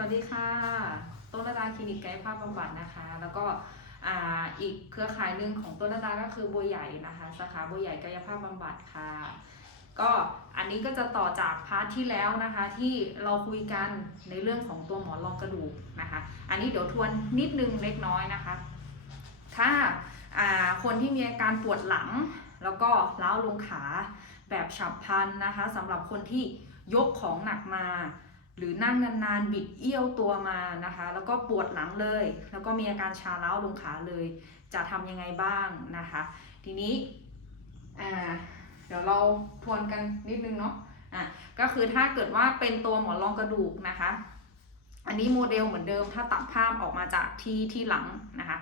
วัสดีค่ะ ต้นระดาคลินิกกายภาพบำบัดนะคะ แล้วก็อีกเครือข่ายหนึ่งของต้นระดาก็คือบัวใหญ่นะคะสาขาบัวใหญ่กายภาพบำบัดค่ะ ก็อันนี้ก็จะต่อจากพาร์ทที่แล้วนะคะ ที่เราคุยกันในเรื่องของตัวหมอนรองกระดูกนะคะ อันนี้เดี๋ยวทวนนิดนึงเล็กน้อยนะคะ ถ้าอ่าคนที่มีอาการปวดหลัง แล้วก็ล้าวลงขาแบบฉับพลันนะคะสำหรับคนที่ยกของหนักมา หรือนั่งนานๆบิดเอี้ยวตัวมานะคะ แล้วก็ปวดหลังเลย แล้วก็มีอาการชาเล้าลงขาเลย จะทำยังไงบ้างนะคะ ทีนี้เดี๋ยวเราทวนกันนิดนึงเนาะอะก็คือถ้าเกิดว่าเป็นตัวหมอนรองกระดูกนะคะ อันนี้โมเดลเหมือนเดิมถ้าตัดภาพออกมาจากที่ที่หลังนะคะ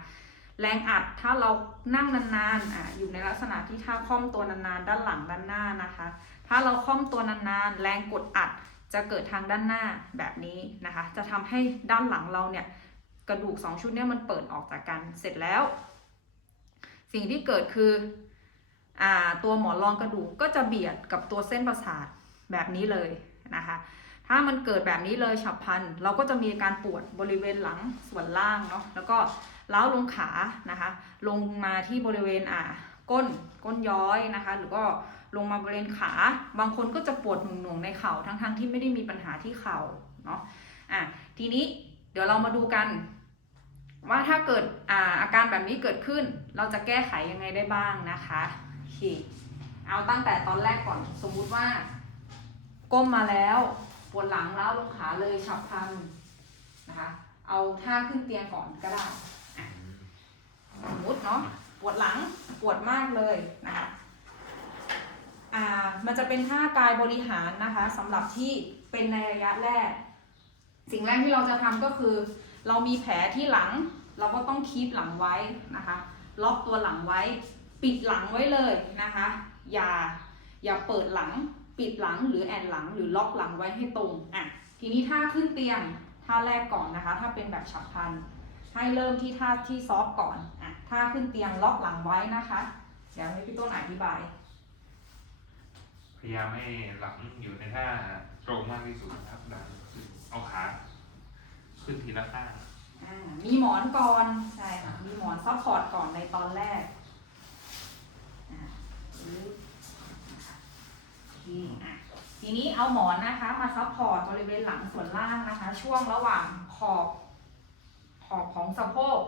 แรงอัดถ้าเรานั่งนานๆอะอยู่ในลักษณะที่ท่าค่อมตัวนานๆ ด้านหลังด้านหน้านะคะ ถ้าเราค่อมตัวนานๆ แรงกดอัด จะเกิดทางด้านหน้าแบบนี้นะคะ จะทำให้ด้านหลังเราเนี่ยกระดูกสองชุดเนี่ยมันเปิดออกจากกันเสร็จแล้ว สิ่งที่เกิดคืออตัวหมอนรองกระดูกก็จะเบียดกับตัวเส้นประสาทแบบนี้เลยนะคะ ถ้ามันเกิดแบบนี้เลยฉับพลัน เราก็จะมีการปวดบริเวณหลังส่วนล่างเนาะแล้วก็ล้าลงขานะคะ ลงมาที่บริเวณอ่าก้นก้นย้อยนะคะ หรือก็ ลงมาบริเวณขา บางคนก็จะปวดหน่วงๆในเข่าทั้งๆที่ไม่ได้มีปัญหาที่เข่าเนาะอะทีนี้เดี๋ยวเรามาดูกัน ว่าถ้าเกิดอาอาการแบบนี้เกิดขึ้น เราจะแก้ไขยังไงได้บ้างนะคะโอเคเอาตั้งแต่ตอนแรกก่อนสมมุติว่า ก้มมาแล้วปวดหลังแล้วลงขาเลยฉับพลันนะคะเอาท่าขึ้นเตียงก่อนก็ได้สมมติเนาะปวดหลังปวดมากเลยนะคะ มันจะเป็นท่ากายบริหารนะคะสำหรับที่เป็นในระยะแรก สิ่งแรกที่เราจะทำก็คือ เรามีแผลที่หลัง เราก็ต้องคีบหลังไว้นะคะ ล็อกตัวหลังไว้ ปิดหลังไว้เลยนะคะ อย่าอย่าเปิดหลัง ปิดหลังหรือแอนหลังหรือล็อกหลังไว้ให้ตรงอะทีนี้ท่าขึ้นเตียงท่าแรกก่อนนะคะ ถ้าเป็นแบบฉับพลันให้เริ่มที่ท่าที่ซอฟก่อนอะท่าขึ้นเตียงล็อกหลังไว้นะคะ เดี๋ยวให้พี่ต้นอธิบาย ยายามให้หลังอยู่ในท่าตรงมากที่สุดนะครับดันขึ้นเอาขาขึ้นทีละข้างอ่ามีหมอนก่อนใช่ค่ะมีหมอนซัพพอร์ตก่อนในตอนแรกอ่าปึ๊บนะคะโอเคอะทีนี้เอาหมอนนะคะมาซัพพอร์ตบริเวณหลังส่วนล่างนะคะ ช่วงระหว่างขอบขอบของสะโพก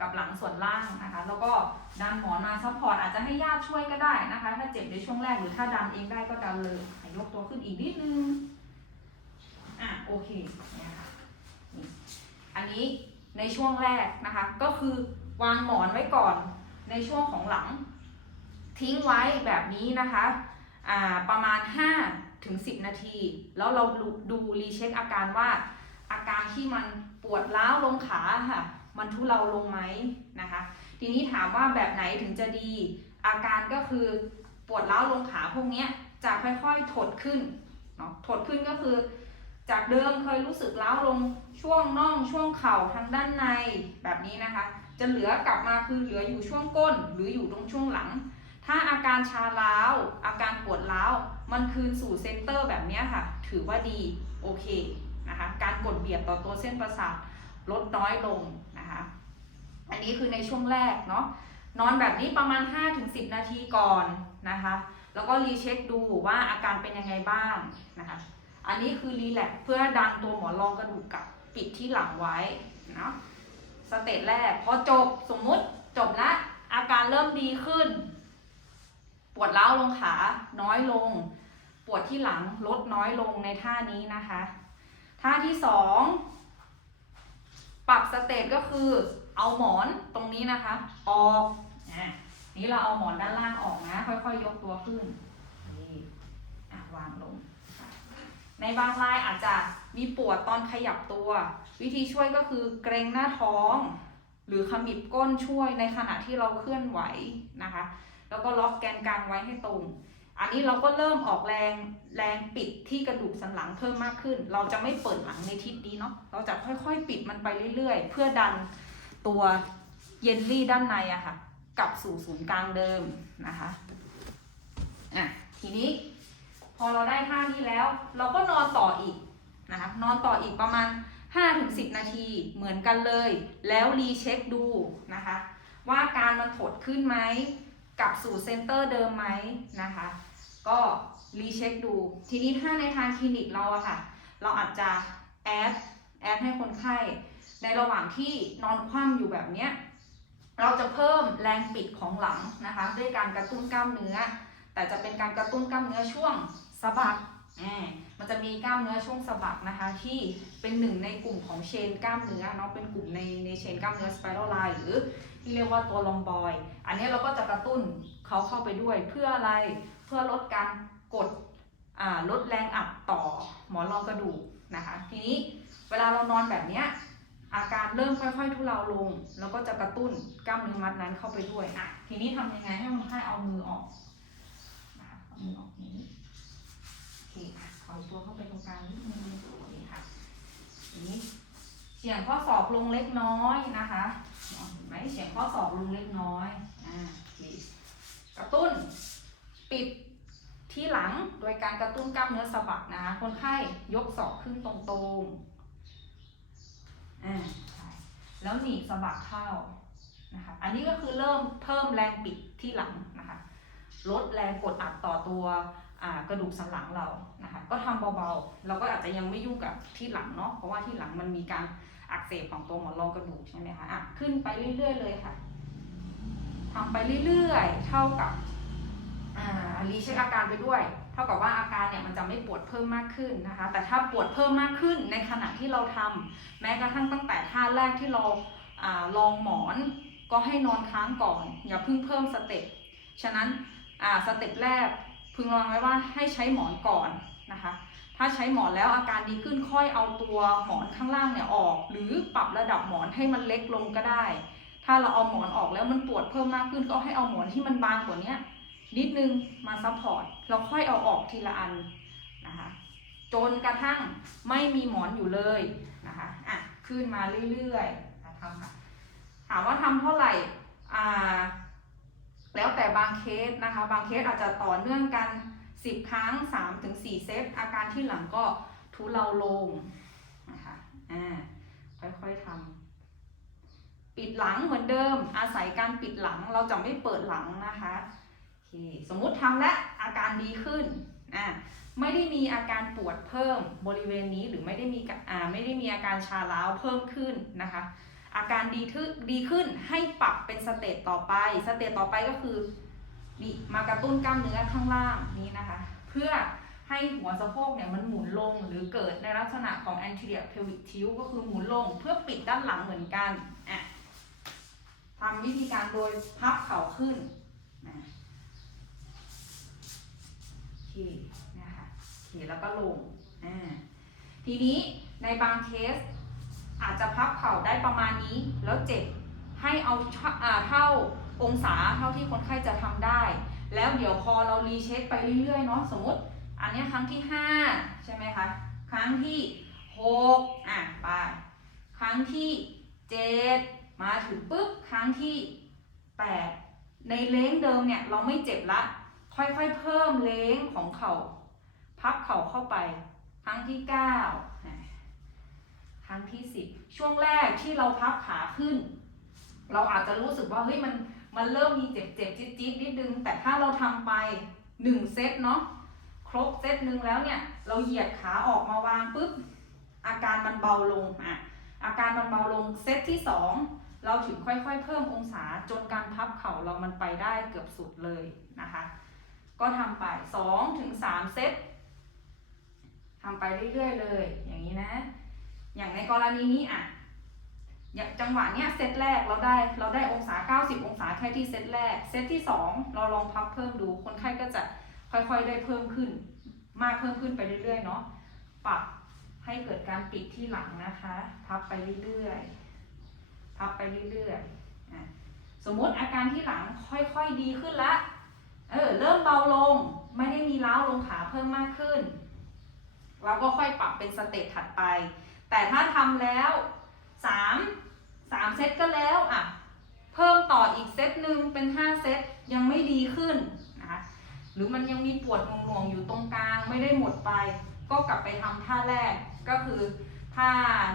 กับหลังส่วนล่างนะคะ แล้วก็ดันหมอนมาซัพพอร์ตอาจจะให้ญาติช่วยก็ได้นะคะ ถ้าเจ็บในช่วงแรกหรือถ้าดันเองได้ก็ดันเลยอะยกตัวขึ้นอีกนิดนึงอะโอเคเนี่ยค่ะอันนี้ในช่วงแรกนะคะ ก็คือวางหมอนไว้ก่อนในช่วงของหลัง ทิ้งไว้แบบนี้นะคะอ่าประมาณ 5 ถึง 10 นาที แล้วเราดูดูรีเช็คอาการว่า อาการที่มันปวดร้าวลงขาค่ะ มันทุเลาลงไหมนะคะ ทีนี้ถามว่าแบบไหนถึงจะดี อาการก็คือปวดร้าลงขาพวกนี้จะค่อยๆถดขึ้นเนาะถดขึ้นก็คือ จากเดิมเคยรู้สึกล้าวลงช่วงน่องช่วงเข่าทางด้านในแบบนี้นะคะ จะเหลือกลับมาคือเหลืออยู่ช่วงก้น หรืออยู่ตรงช่วงหลัง ถ้าอาการชาเล้าอาการปวดเล้ามันคืนสู่เซนเตอร์แบบนี้ค่ะ ถือว่าดีโอเคนะคะการกดเบียดต่อตัวเส้นประสาท ลดน้อยลงนะคะ อันนี้คือในช่วงแรกเนาะนอนแบบนี้ประมาณ 5-10 นาทีก่อนนะคะ แล้วก็รีเช็คดูว่าอาการเป็นยังไงบ้างนะคะ อันนี้คือรีแลกเพื่อดันตัวหมอนรองกระดูกกับปิดที่หลังไว้เนาะสเตจแรกพอจบสมมุติจบละอาการเริ่มดีขึ้น ปวดร้าลงขาน้อยลง ปวดที่หลังลดน้อยลงในท่านี้นะคะ ท่าที่สอง ปรับสเตจก็คือเอาหมอนตรงนี้นะคะ ออกอะนี่เราเอาหมอนด้านล่างออกนะ ค่อยๆ ยกตัวขึ้นนี่อะวางลง ในบางรายอาจจะมีปวดตอนขยับตัว วิธีช่วยก็คือเกรงหน้าท้อง หรือขมิบก้นช่วยในขณะที่เราเคลื่อนไหวนะคะ แล้วก็ล็อกแกนกลางไว้ให้ตรง อันนี้เราก็เริ่มออกแรงแรงปิดที่กระดูกสันหลังเพิ่มมากขึ้น เราจะไม่เปิดหลังในทิศนี้เนาะเราจะค่อยๆ ปิดมันไปเรื่อยๆ เพื่อดันตัวเยลลี่ด้านในอะค่ะกลับสู่ศูนย์กลางเดิมนะคะอะทีนี้พอเราได้ท่านี้แล้ว เราก็นอนต่ออีกนะคะนอนต่ออีกประมาณ 5-10 นาทีเหมือนกันเลย แล้วรีเช็คดูนะคะ ว่าการมันถดขึ้นไหม กลับสู่เซนเตอร์เดิมไหมนะคะ ก็รีเช็คดู ทีนี้ถ้าในทางคลินิกเราอะค่ะ เราอาจจะแอดแอดให้คนไข้ ในระหว่างที่นอนคว่ำอยู่แบบเนี้ยเราจะเพิ่มแรงปิดของหลังนะคะ ด้วยการกระตุ้นกล้ามเนื้อ แต่จะเป็นการกระตุ้นกล้ามเนื้อช่วงสะบัก มันจะมีกล้ามเนื้อช่วงสะบักนะคะ ที่เป็นหนึ่งในกลุ่มของเชนกล้ามเนื้อเนาะเป็นกลุ่มในในเชนกล้ามเนื้อสไปรัลไลน์หรือที่เรียกว่าตัวลอมบอย อันนี้เราก็จะกระตุ้นเขาเข้าไปด้วยเพื่ออะไรเพื่อลดการกดลดแรงอัดต่อหมอนรองกระดูกนะคะ ทีนี้เวลาเรานอนแบบเนี้ยอาการเริ่มค่อยๆ ทุเลาลง แล้วก็จะกระตุ้นกล้ามเนื้อมัดนั้นเข้าไปด้วยอะทีนี้ทำยังไงให้คนไข้เอามือออกเอามือออก ค่ะถอยตัวเข้าไปตรงกลางนิดนึงโอเคค่ะนี้เฉียงข้อศอกลงเล็กน้อยนะคะเห็นไหมเฉียงข้อศอกลงเล็กน้อยอ่ากระตุ้นปิดที่หลังโดยการกระตุ้นกล้ามเนื้อสะบักนะคะคนไข้ยกศอกขึ้นตรงๆอ่าใช่แล้วหนีบสะบักเข้านะคะ อันนี้ก็คือเริ่มเพิ่มแรงปิดที่หลังนะคะ ลดแรงกดอัดต่อตัว กระดูกสันหลังเรานะคะก็ทำเบาๆ เราก็อาจจะยังไม่ยุ่งกับที่หลังเนาะเพราะว่าที่หลังมันมีการอักเสบของตัวหมอนรองกระดูกใช่ไหมคะอะขึ้นไปเรื่อย ๆ เลยค่ะทำไปเรื่อยๆ เท่ากับอ่ารีเช็คอาการไปด้วย เท่ากับว่าอาการเนี่ยมันจะไม่ปวดเพิ่มมากขึ้นนะคะ แต่ถ้าปวดเพิ่มมากขึ้นในขณะที่เราทำแม้กระทั่งตั้งแต่ท่าแรกที่เราอาลองหมอนก็ให้นอนค้างก่อน อย่าเพิ่งเพิ่มสเต็ปฉะนั้นอ่าสเต็ปแรก พึงระวังไว้ว่าให้ใช้หมอนก่อนนะคะ ถ้าใช้หมอนแล้วอาการดีขึ้นค่อยเอาตัวหมอนข้างล่างเนี่ยออก หรือปรับระดับหมอนให้มันเล็กลงก็ได้ ถ้าเราเอาหมอนออกแล้วมันปวดเพิ่มมากขึ้นก็ให้เอาหมอนที่มันบางกว่านี้นิดนึงมาซัพพอร์ตเราค่อยเอาออกทีละอันนะคะจนกระทั่งไม่มีหมอนอยู่เลยนะคะอะขึ้นมาเรื่อยๆทำค่ะถามว่าทำเท่าไหร่อ่า แล้วแต่บางเคสนะคะ บางเคสอาจจะต่อเนื่องกัน 10 ครั้ง 3-4 เซต อาการที่หลังก็ทุเลาลงนะคะอ่าค่อยๆทำปิดหลังเหมือนเดิม อาศัยการปิดหลังเราจะไม่เปิดหลังนะคะโอเคสมมุติทำและอาการดีขึ้นอ่าไม่ได้มีอาการปวดเพิ่มบริเวณนี้หรือไม่ได้มีอ่าไม่ได้มีอาการชาล้าวเพิ่มขึ้นนะคะ อาการดีขึ้นดีขึ้นให้ปรับเป็นสเตจต่อไป สเตจต่อไปก็คือนี่มากระตุ้นกล้ามเนื้อข้างล่างนี้นะคะ เพื่อให้หัวสะโพกเนี่ยมันหมุนลงหรือเกิดในลักษณะของ anterior pelvic tilt ก็คือหมุนลงเพื่อปิดด้านหลังเหมือนกันอะทำวิธีการโดยพับเข่าขึ้นนะโอเคนะคะโอเคแล้วก็ลงอ่าทีนี้ในบางเคส อาจจะพับเข่าได้ประมาณนี้ แล้วเจ็บให้เอาเท่าองศาเท่าที่คนไข้จะทำได้ แล้วเดี๋ยวพอเรารีเช็คไปเรื่อยๆเนาะสมมติ อันนี้ครั้งที่ 5 ใช่ไหมคะ ครั้งที่ 6 อะไปครั้งที่ 7 มาถึงปุ๊บ ครั้งที่ 8 ในเล้งเดิมเนี่ยเราไม่เจ็บละ ค่อยๆเพิ่มเล้งของเข่าพับเข่าเข้าไป ครั้งที่9 ครั้งที่สิบช่วงแรกที่เราพับขาขึ้น เราอาจจะรู้สึกว่าเฮ้ยมันมันเริ่มมีเจ็บเจ็บจี๊ดจี๊ดนิดนึง แต่ถ้าเราทำไปหนึ่งเซตเนาะครบเซตหนึ่งแล้วเนี่ย เราเหยียดขาออกมาวางปุ๊บอาการมันเบาลงอะอาการมันเบาลงเซตที่สองเราถึงค่อยๆ เพิ่มองศาจนการพับเข่าเรามันไปได้เกือบสุดเลยนะคะ ก็ทำไปสองถึงสามเซตทำไปเรื่อยๆเลย อย่างนี้นะ อย่างในกรณีนี้อะอย่างจังหวะเนี้ยเซตแรกเราได้เราได้องศา 90 องศาแค่ที่เซตแรก เซตที่ 2 เราลองพับเพิ่มดูคนไข้ก็จะค่อยๆได้เพิ่มขึ้น มากเพิ่มขึ้นไปเรื่อยๆเนาะปรับให้เกิดการปิดที่หลังนะคะ พับไปเรื่อยๆพับไปเรื่อยๆสมมติอาการที่หลังค่อยๆดีขึ้นละเออเริ่มเบาลงไม่ได้มีล้าวลงขาเพิ่มมากขึ้นเราก็ค่อยปรับเป็นสเต็ปถัดไป แต่ถ้าทำแล้วสามสามเซตก็แล้วอะเพิ่มต่ออีกเซตหนึ่งเป็นห้าเซตยังไม่ดีขึ้นนะคะหรือมันยังมีปวดงวงๆอยู่ตรงกลางไม่ได้หมดไป ก็กลับไปทำท่าแรกก็คือถ้า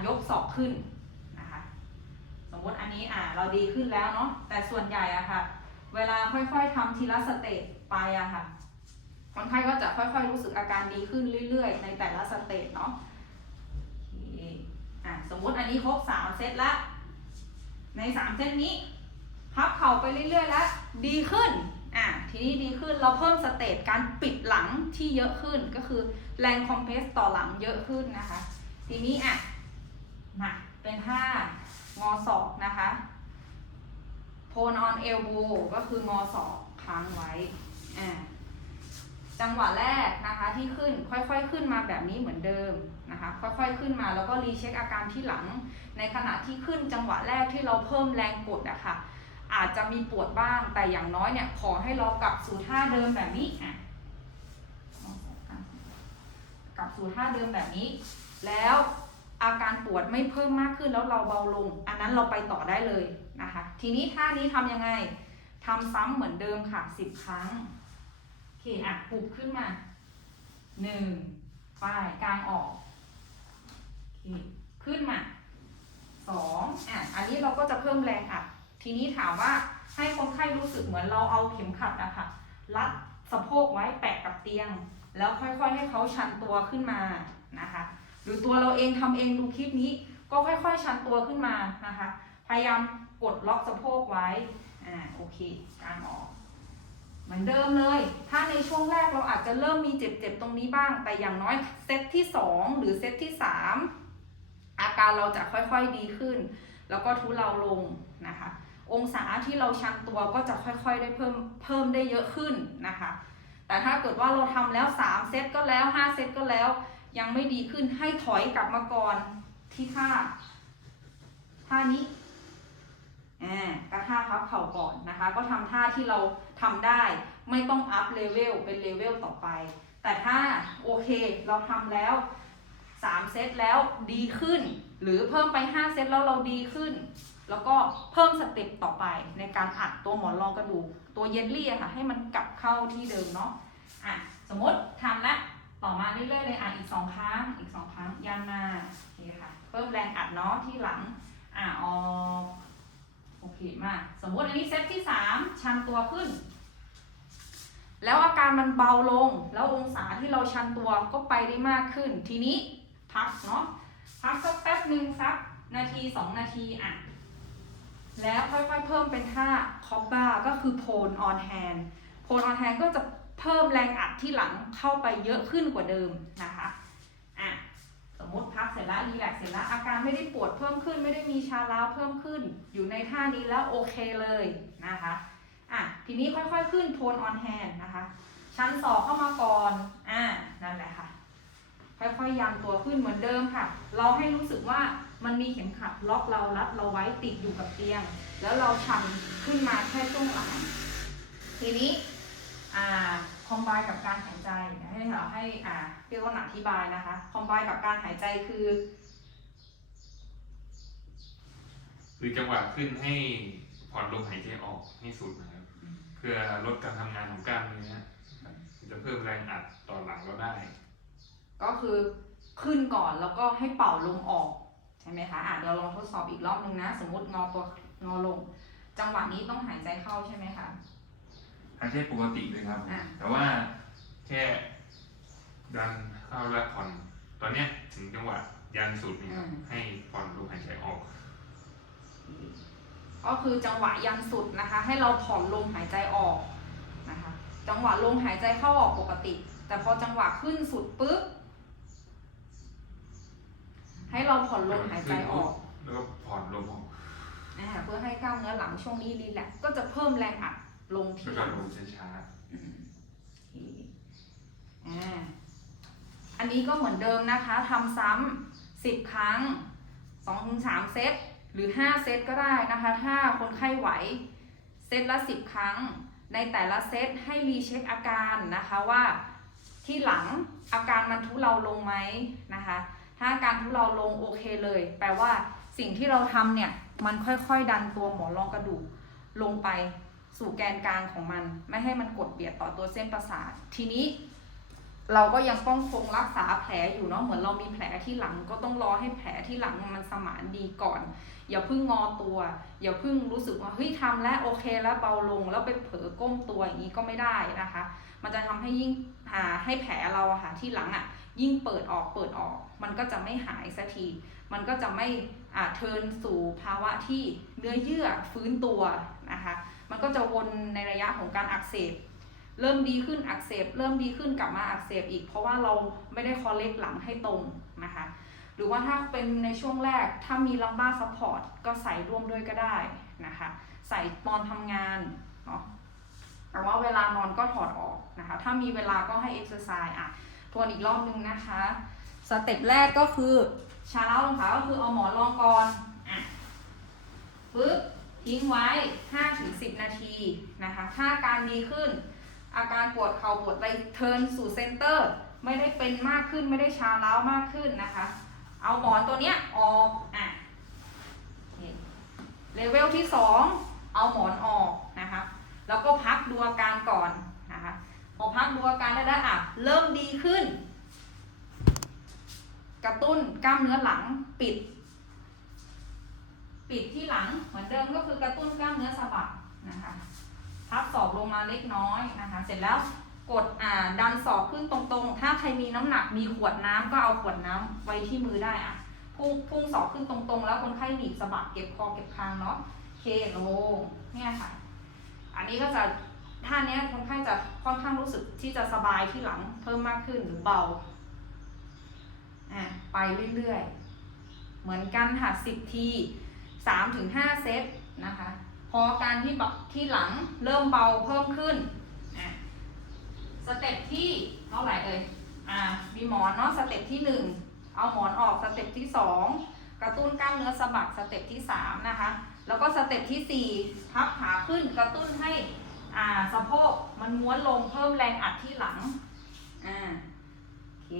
ยกศอกขึ้นนะคะสมมติอันนี้อ่าเราดีขึ้นแล้วเนาะแต่ส่วนใหญ่อะค่ะ เวลาค่อยๆทำทีละสเต็ปไปอะค่ะคนไข้ก็จะค่อยๆรู้สึกอาการดีขึ้นเรื่อยๆ ในแต่ละสเต็ปเนาะ อะสมมติอันนี้ครบสามเซตละ ในสามเซตนี้ พับเข่าไปเรื่อยๆแล้วดีขึ้นอะทีนี้ดีขึ้นเราเพิ่มสเตจการปิดหลังที่เยอะขึ้นก็คือแรงคอมเพรสต่อหลังเยอะขึ้นนะคะ ทีนี้อะมาเป็นท่างอศอกนะคะโพนออนเอลโบก็คืองอศอกค้างไว้อ่า จังหวะแรกนะคะที่ขึ้นค่อยๆขึ้นมาแบบนี้เหมือนเดิมนะคะค่อยๆขึ้นมาแล้วก็รีเช็คอาการที่หลัง ในขณะที่ขึ้นจังหวะแรกที่เราเพิ่มแรงกดอะค่ะอาจจะมีปวดบ้างแต่อย่างน้อยเนี่ยขอให้เรากลับสู่ท่าเดิมแบบนี้อะกลับสู่ท่าเดิมแบบนี้ แล้วอาการปวดไม่เพิ่มมากขึ้นแล้วเราเบาลง อันนั้นเราไปต่อได้เลยนะคะ ทีนี้ท่านี้ทำยังไงทำซ้ำเหมือนเดิมค่ะสิบครั้ง อเคอะปลุกขึ้นมาหนึ่งป้ายกลางออกโอเคขึ้นมาสองอะอันนี้เราก็จะเพิ่มแรงอัดทีนี้ถามว่าให้คนไข้รู้สึกเหมือนเราเอาเข็มขัดอะคะรัดสะโพกไว้แปะกับเตียง แล้วค่อยๆ ให้เขาชันตัวขึ้นมานะคะ หรือตัวเราเองทำเองดูคลิปนี้ก็ค่อยๆ ชันตัวขึ้นมานะคะ พยายามกดล็อกสะโพกไว้อ่าโอเคกางออก เหมือนเดิมเลย ถ้าในช่วงแรกเราอาจจะเริ่มมีเจ็บๆตรงนี้บ้าง แต่อย่างน้อยเซตที่ 2 หรือเซตที่ 3 อาการเราจะค่อยๆดีขึ้น แล้วก็ทุเลาลงนะคะ องศาที่เราชันตัวก็จะค่อยๆได้เพิ่มเพิ่มได้เยอะขึ้นนะคะ แต่ถ้าเกิดว่าเราทำแล้ว 3 เซตก็แล้ว 5 เซตก็แล้ว ยังไม่ดีขึ้นให้ถอยกลับมาก่อนที่ท่าท่านี้ อ่ากระท่าพับเข่าก่อนนะคะ ก็ทำท่าที่เราทำได้ไม่ต้องอัพเลเวลเป็นเลเวลต่อไป แต่ถ้าโอเคเราทำแล้ว 3 เซตแล้วดีขึ้น หรือเพิ่มไป 5 เซตแล้วเราดีขึ้น แล้วก็เพิ่มสเต็ปต่อไปในการอัดตัวหมอนรองกระดูกตัวเยลลี่ค่ะ ให้มันกลับเข้าที่เดิมเนาะอะสมมติทำละต่อมาเรื่อยๆเลยอะอีกสองครั้งอีกสองครั้งยันมาโอเคค่ะ เพิ่มแรงอัดเนาะที่หลังอะออก โอเคมาก สมมติอันนี้เซตที่สามชันตัวขึ้น แล้วอาการมันเบาลง แล้วองศาที่เราชันตัวก็ไปได้มากขึ้น ทีนี้พักเนาะ พักสักแป๊บหนึ่งสักนาทีสองนาทีอะ แล้วค่อยๆเพิ่มเป็นท่าคอบบ้าก็คือโพนออนแฮนโพนออนแฮนก็จะเพิ่มแรงอัดที่หลังเข้าไปเยอะขึ้นกว่าเดิมนะคะ มมติพักเสร็จแล้วรีแลกเสร็จแล้วอาการไม่ได้ปวดเพิ่มขึ้น ไม่ได้มีชาล้าวเพิ่มขึ้น อยู่ในท่านี้แล้วโอเคเลยนะคะอะทีนี้ค่อยๆขึ้นโพนออนแฮนนะคะ ชั้นสองเข้ามาก่อนอ่านั่นแหละค่ะ ค่อยๆยันตัวขึ้นเหมือนเดิมค่ะ เราให้รู้สึกว่ามันมีเข็มขัดล็อกเรารัดเราไว้ติดอยู่กับเตียง แล้วเราชันขึ้นมาแค่ช่วงหลังทีนี้อ่า คอมไบกับการหายใจเดี๋ยวให้เราให้อ่าพี่ต้นอธิบายนะคะ คอมไบกับการหายใจคือ คือจังหวะขึ้นให้ผ่อนลมหายใจออกให้สุดนะครับ เพื่อลดการทำงานของกล้ามเนื้อจะเพิ่มแรงอัดต่อหลังเราได้ ก็คือขึ้นก่อนแล้วก็ให้เป่าลมออกใช่ไหมคะอะเดี๋ยวลองทดสอบอีกรอบนึงนะ สมมติงอตัวงอลง จังหวะนี้ต้องหายใจเข้าใช่ไหมคะ หายใจปกติเลยครับ อะ แต่ว่าแค่ดันเข้าและผ่อน ตอนเนี้ยถึงจังหวะยันสุดเนี่ยครับให้ผ่อนลมหายใจออก ก็คือจังหวะยันสุดนะคะ ให้เราผ่อนลมหายใจออกนะคะ จังหวะลมหายใจเข้าออกปกติ แต่พอจังหวะขึ้นสุดปุ๊บให้เราผ่อนลมหายใจออกแล้วก็ผ่อนลมออก อ่าเพื่อให้กล้ามเนื้อหลังช่วงนี้รีแลกซ์ก็จะเพิ่มแรงอัด ลงที่แล้วหก็ลังลมช้าอืมโอเคอ่าอันนี้ก็เหมือนเดิมนะคะทำซ้ำสิบครั้งสองถึงสามเซตหรือห้าเซตก็ได้นะคะ ถ้าคนไข้ไหว เซตละสิบครั้ง ในแต่ละเซตให้รีเช็คอาการนะคะว่าที่หลังอาการมันทุเลาลงไหมนะคะ ถ้าอาการทุเลาลงโอเคเลย แปลว่าสิ่งที่เราทำเนี่ย มันค่อยๆ ดันตัวหมอนรองกระดูกลงไป สู่แกนกลางของมัน ไม่ให้มันกดเบียดต่อตัวเส้นประสาท ทีนี้ เราก็ยังต้องคงรักษาแผลอยู่เนาะเหมือนเรามีแผลที่หลังก็ต้องรอให้แผลที่หลังมันสมานดีก่อน อย่าเพิ่งงอตัว อย่าเพิ่งรู้สึกว่าเฮ้ยทำแล้วโอเคแล้วเบาลงแล้วไปเผลอก้มตัวอย่างนี้ก็ไม่ได้นะคะ มันจะทำให้ยิ่งหาให้แผลเราอะค่ะที่หลังอะยิ่งเปิดออกเปิดออก มันก็จะไม่หายสักที มันก็จะไม่อ่าเทินสู่ภาวะที่เนื้อเยื่อฟื้นตัว นะคะ มันก็จะวนในระยะของการอักเสบ เริ่มดีขึ้นอักเสบ เริ่มดีขึ้นกลับมาอักเสบอีก เพราะว่าเราไม่ได้คอเล็กหลังให้ตรงนะคะ หรือว่าถ้าเป็นในช่วงแรกถ้ามีลัมบ้าซัพพอร์ตก็ใส่ร่วมด้วยก็ได้นะคะ ใส่ตอนทำงานเนาะแต่ว่าเวลานอนก็ถอดออกนะคะ ถ้ามีเวลาก็ให้เอ็กซ์ไซส์อะทวนอีกรอบนึงนะคะ สเต็ปแรกก็คือชาเล้าลงขาก็คือเอาหมอนรองก่อนอะปึ๊บ ทิ้งไว้ 5-10 นาทีนะคะ ถ้าอาการดีขึ้น อาการปวดเข่าปวดไรเทินสู่เซนเตอร์ ไม่ได้เป็นมากขึ้นไม่ได้ชาเล้ามากขึ้นนะคะ เอาหมอนตัวเนี้ยออกอะเลเวลที่สองเอาหมอนออกนะคะแล้วก็พักดูอาการก่อนนะคะพอพักดูอาการได้แล้วอะเริ่มดีขึ้น กระตุ้นกล้ามเนื้อหลังปิด ปิดที่หลังเหมือนเดิมก็คือกระตุ้นกล้ามเนื้อสะบักนะคะพับศอกลงมาเล็กน้อยนะคะ เสร็จแล้วกดอ่าดันศอกขึ้นตรงๆ ถ้าใครมีน้ำหนักมีขวดน้ำก็เอาขวดน้ำไว้ที่มือได้อะพุ่งพุ่งศอกขึ้นตรงๆ แล้วคนไข้หนีบสะบักเก็บคอเก็บคางเนาะเคลงเนี่ยค่ะ อันนี้ก็จะท่านี้คนไข้จะค่อนข้างรู้สึกที่จะสบายที่หลังเพิ่มมากขึ้นหรือเบาอะไปเรื่อยๆ เหมือนกันค่ะ10ที 3ถึง5เซตนะคะ พอการที่แบบที่หลังเริ่มเบาเพิ่มขึ้นอะสเต็ปที่เท่าไหร่เอ่ยอ่ามีหมอนเนาะสเต็ปที่ 1 เอาหมอนออกสเต็ปที่ 2 กระตุ้นกล้ามเนื้อสะบักสเต็ปที่ 3 นะคะ แล้วก็สเต็ปที่ 4 พับขาขึ้นกระตุ้นให้อ่าสะโพกมันม้วนลงเพิ่มแรงอัดที่หลังอ่าโอเค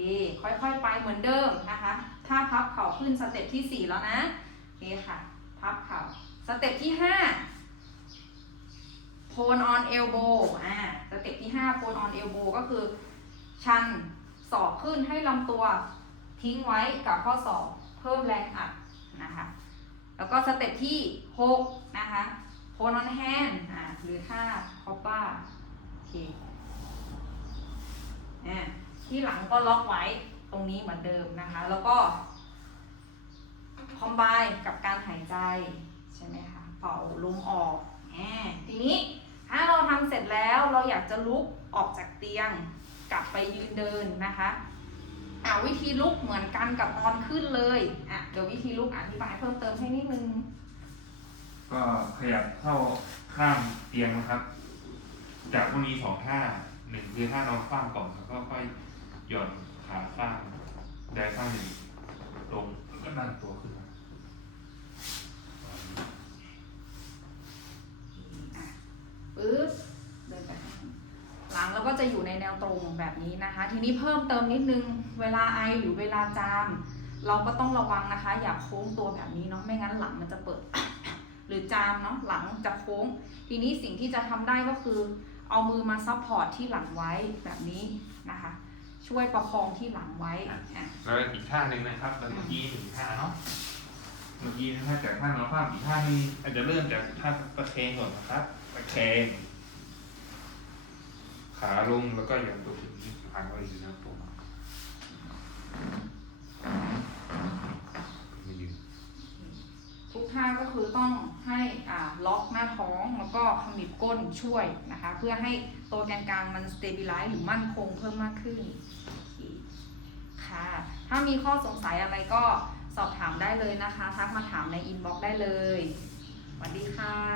ค่อยๆ ไปเหมือนเดิมนะคะ ถ้าพับเข่าขึ้นสเต็ปที่ 4 แล้วนะ โอเคค่ะ พับเข่าสเต็ปที่5 pone on elbow อ่าสเต็ปที่5 pone on elbow ก็คือ ชันศอกขึ้นให้ลำตัวทิ้งไว้กับข้อศอกเพิ่มแรงอัดนะคะแล้วก็สเต็ปที่6นะคะ pone on hand อ่าหรือท่า coppa โอเคอ่าที่หลังก็ล็อกไว้ตรงนี้เหมือนเดิมนะคะ แล้วก็ คอมไบกับการหายใจ ใช่ไหมคะเป่าลมออกแหมทีนี้ถ้าเราทำเสร็จแล้วเราอยากจะลุกออกจากเตียง กลับไปยืนเดินนะคะอ่าวิธีลุกเหมือนกันกับนอนขึ้นเลยอะเดี๋ยววิธีลุกอธิบายเพิ่มเติมให้นิดนึงก็ขยับเข้าข้ามเตียงนะครับ จากมันมีสองท่าหนึ่งคือท่านอนคว่ำก่อนแล้วก็ค่อยหย่อนขาข้างได้ข้างหนึ่งลง ก็นั่งตัวขึ้นมาอะปึ๊บเดินไปหลังแล้วก็จะอยู่ในแนวตรงแบบนี้นะคะ ทีนี้เพิ่มเติมนิดนึงเวลาไอหรือเวลาจาม เราก็ต้องระวังนะคะ อย่าโค้งตัวแบบนี้เนาะไม่งั้นหลังมันจะเปิด หรือจามเนาะหลังจะโค้ง ทีนี้สิ่งที่จะทำได้ก็คือ เอามือมาซับพอร์ตที่หลังไว้แบบนี้นะคะ ช่วยประคองที่หลังไว้อะแล้วอีกท่าหนึ่งนะครับแล้วเมื่อกี้หนึ่งท่าเนาะเมื่อกี้ถ้าจากท่านอนคว่ำอีกท่าหนึงอาจจะเริ่มจากท่าตะแคงก่อนนะครับตะแคงขาลงแล้วก็หย่อนตัวขึ้นพังไว้อยู่นะผมไม่ยืน ทุกท่าก็คือต้องให้ล็อกหน้าท้องแล้วก็ขมิบก้นช่วยนะคะ เพื่อให้ตัวแกนกลางมันสเตบิไลซ์หรือมั่นคงเพิ่มมากขึ้นค่ะ ถ้ามีข้อสงสัยอะไรก็สอบถามได้เลยนะคะ ทักมาถามในอินบ็อกซ์ได้เลยสวัสดีค่ะ